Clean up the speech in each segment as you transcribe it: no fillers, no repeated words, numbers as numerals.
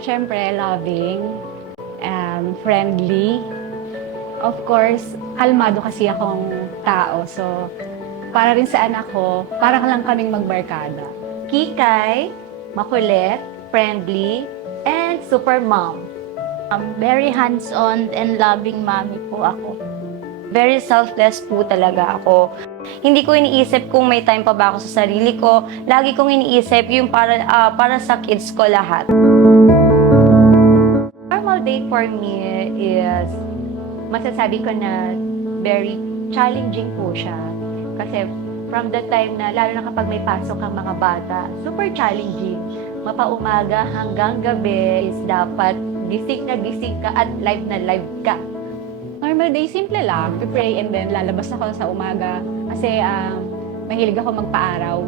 Siyempre, loving, friendly. Of course, kalmado kasi akong tao. So, para rin sa anak ko, parang lang kaming magbarkada. Kikay, makulit, friendly, and super mom. Very hands-on and loving mommy po ako. Very selfless po talaga ako. Hindi ko iniisip kung may time pa ba ako sa sarili ko. Lagi kong iniisip yung para sa kids ko lahat. Normal day for me is, masasabi ko na very challenging po siya. Kasi from the time na, lalo na kapag may pasok ang mga bata, super challenging. Mapaumaga hanggang gabi is dapat gising ka at live na live ka. Normal day, simple lang. Pray and then lalabas ako sa umaga. Kasi mahilig ako magpa-araw.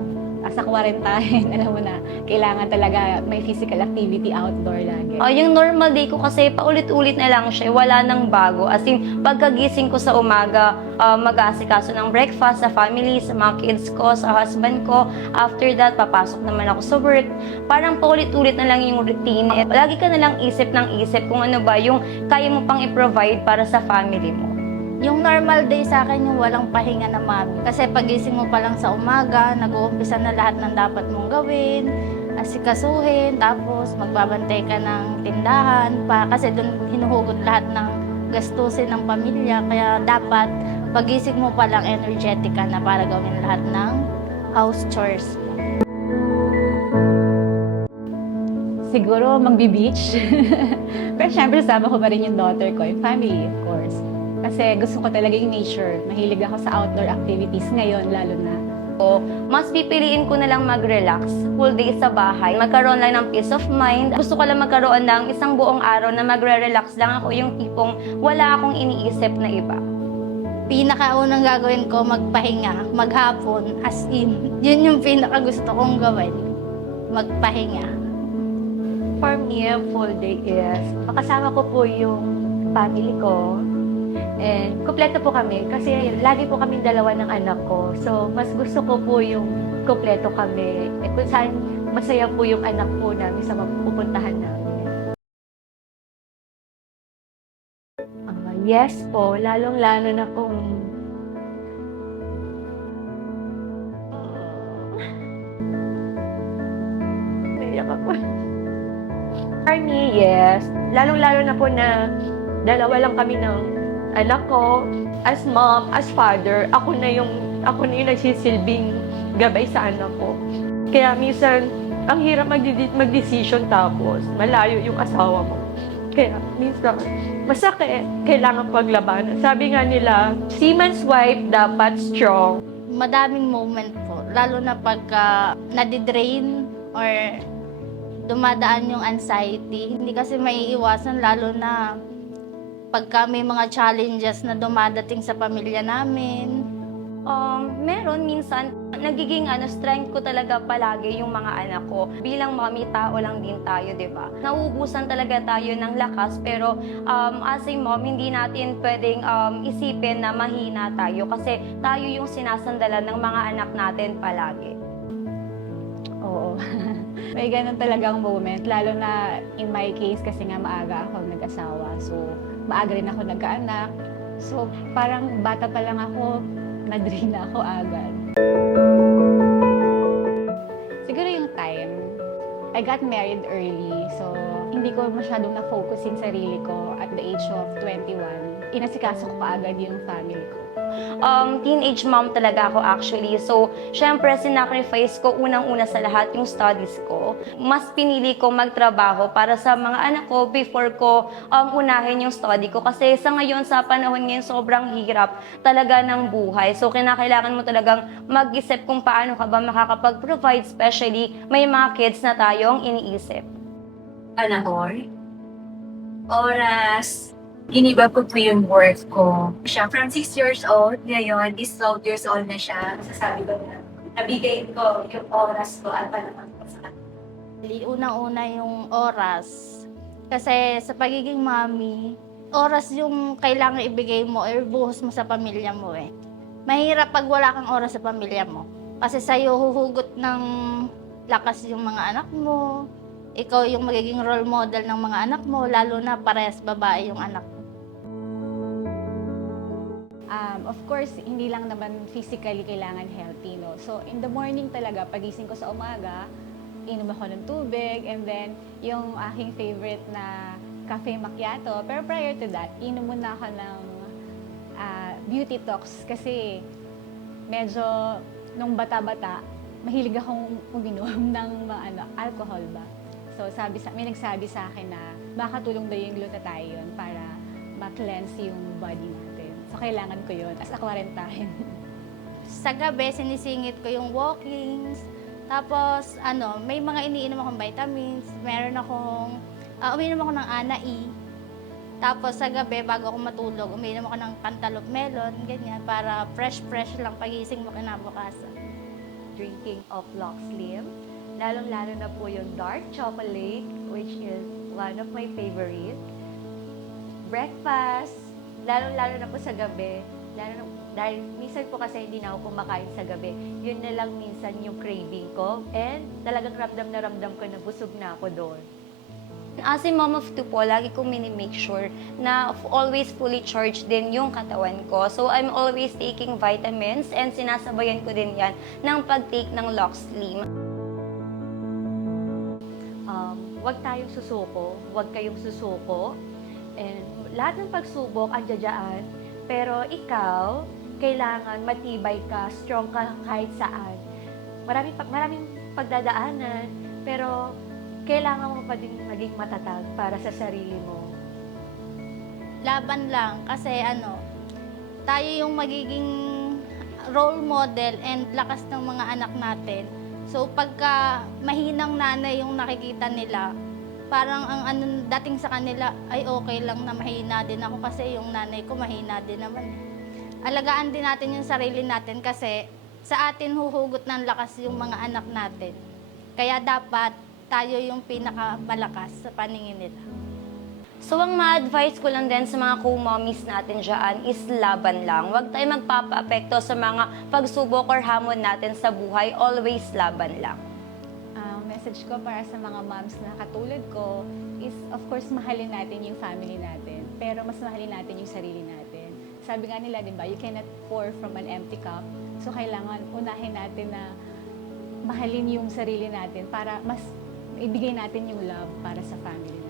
Sa quarantine, alam mo na, kailangan talaga may physical activity outdoor lagi. Yung normal day ko kasi paulit-ulit na lang siya, wala nang bago. As in, pagkagising ko sa umaga, mag-aasikaso ng breakfast sa family, sa mga kids ko, sa husband ko. After that, papasok naman ako sa work. Parang paulit-ulit na lang yung routine. Lagi ka na lang isip ng isip kung ano ba yung kaya mo pang i-provide para sa family mo. Yung normal day sa akin yung walang pahinga na mami. Kasi pagising mo pa lang sa umaga, nag-uumpisa na lahat ng dapat mong gawin, asikasuhin, tapos magbabantay ka ng tindahan pa kasi doon hinuhugot lahat ng gastusin ng pamilya. Kaya dapat pagising mo pa lang energetic ka na para gawin lahat ng house chores. Siguro magbi-beach. Pero syempre sama ko pa rin yung daughter ko, yung family of course. Kasi gusto ko talaga yung nature. Mahilig ako sa outdoor activities ngayon, lalo na. O, mas pipiliin ko na lang mag-relax, full day sa bahay, magkaroon lang ng peace of mind. Gusto ko lang magkaroon ng isang buong araw na magre-relax lang ako, yung tipong wala akong iniisip na iba. Pinakaunang gagawin ko, magpahinga, maghapon, as in. Yun yung pinaka gusto kong gawin, magpahinga. For me, full day is, makasama ko po yung family ko. And kumpleto po kami kasi lagi po kaming dalawa ng anak ko. So, mas gusto ko po yung kumpleto kami. Eh, kung saan masaya po yung anak po namin sa mapupuntahan namin. Yes po, lalong-lalo na kung naiyak ako. For me, yes. Lalong-lalo na po na dalawa lang kami ng anak ko, as mom, as father, ako na yung nagsisilbing gabay sa anak ko. Kaya minsan, ang hirap mag-decision tapos malayo yung asawa mo. Kaya minsan, masakit, kailangan paglabanan. Sabi nga nila, seaman's wife dapat strong. Madaming moment po, lalo na pagka nadidrain or dumadaan yung anxiety. Hindi kasi maiiwasan, lalo na pagka may mga challenges na dumadating sa pamilya namin. Meron minsan, nagiging strength ko talaga palagi yung mga anak ko. Bilang mommy, tao lang din tayo, di ba? Nauubusan talaga tayo ng lakas, pero as a mom, hindi natin pwedeng isipin na mahina tayo kasi tayo yung sinasandalan ng mga anak natin palagi. Oo. May ganun talagang moment. Lalo na in my case kasi nga maaga ako nag-asawa. So, maaga rin ako nagkaanak. So, parang bata pa lang ako, na-drain na ako agad. Siguro yung time, I got married early. So, hindi ko masyadong na-focus yung sarili ko at the age of 21. Inasikaso ko agad yung family ko. Teenage mom talaga ako actually. So, syempre, sinacrifice ko unang-una sa lahat yung studies ko. Mas pinili ko magtrabaho para sa mga anak ko before ko unahin yung study ko. Kasi sa ngayon, sa panahon ngayon, sobrang hirap talaga ng buhay. So, kinakailangan mo talagang mag-isip kung paano ka ba makakapag-provide, especially may mga kids na tayong iniisip. Panahon, oras, giniba ko po yung work ko. Siya, from 6 years old, ngayon, is 12 years old na siya. Masasabi ko na, nabigay ko yung oras ko at panahon ko sa kanya. Unang-una yung oras. Kasi sa pagiging mommy, oras yung kailangan ibigay mo or buhos mo sa pamilya mo eh. Mahirap pag wala kang oras sa pamilya mo. Kasi sa'yo huhugot ng lakas yung mga anak mo, ikaw yung magiging role model ng mga anak mo, lalo na parehas babae yung anak mo. Of course, hindi lang naman physically kailangan healthy, no? So, in the morning talaga, pagising ko sa umaga, inom ako ng tubig, and then, yung aking favorite na cafe macchiato. Pero prior to that, inom muna ako ng beauty talks kasi medyo nung bata-bata, mahilig akong uminom ng mga alcohol ba. So, may nagsabi sa akin na baka tulong daw yung glutathione para ma-cleanse yung body natin. So, kailangan ko yun as a quarantine. Sa gabi, sinisingit ko yung walkings. Tapos, may mga iniinom akong vitamins. Meron akong, umiinom ako ng Ana E. Tapos, sa gabi, bago ako matulog, umiinom ako ng cantaloupe melon, ganyan, para fresh lang pagising mo kinabukasan. Drinking of Lock Slim. Lalong-lalo na po yung dark chocolate, which is one of my favorite. Breakfast, lalong-lalo na po sa gabi. Dahil minsan po kasi hindi na ako kumakain sa gabi. Yun na lang minsan yung craving ko. And talagang ramdam na ramdam ko na busog na ako doon. As a mom of two po, lagi kong mini-make sure na always fully charged din yung katawan ko. So, I'm always taking vitamins and sinasabayan ko din yan ng pag-take ng Lock Slim. Huwag tayong susuko, huwag kayong susuko. And lahat ng pagsubok andyan. Pero ikaw, kailangan matibay ka, strong ka kahit saan. Maraming pagdadaanan, pero kailangan mo pa din maging matatag para sa sarili mo. Laban lang kasi tayo yung magiging role model and lakas ng mga anak natin. So pagka mahinang nanay yung nakikita nila, parang ang dating sa kanila ay okay lang na mahina din ako kasi yung nanay ko mahina din naman. Alagaan din natin yung sarili natin kasi sa atin huhugot ng lakas yung mga anak natin. Kaya dapat tayo yung pinakamalakas sa paningin nila. So, ang ma-advise ko lang din sa mga co-mommies natin dyan is laban lang. Huwag tayo magpapa-apekto sa mga pagsubok or hamon natin sa buhay. Always laban lang. Message ko para sa mga moms na katulad ko is, of course, mahalin natin yung family natin. Pero mas mahalin natin yung sarili natin. Sabi nga nila, di ba, you cannot pour from an empty cup. So, kailangan unahin natin na mahalin yung sarili natin para mas ibigay natin yung love para sa family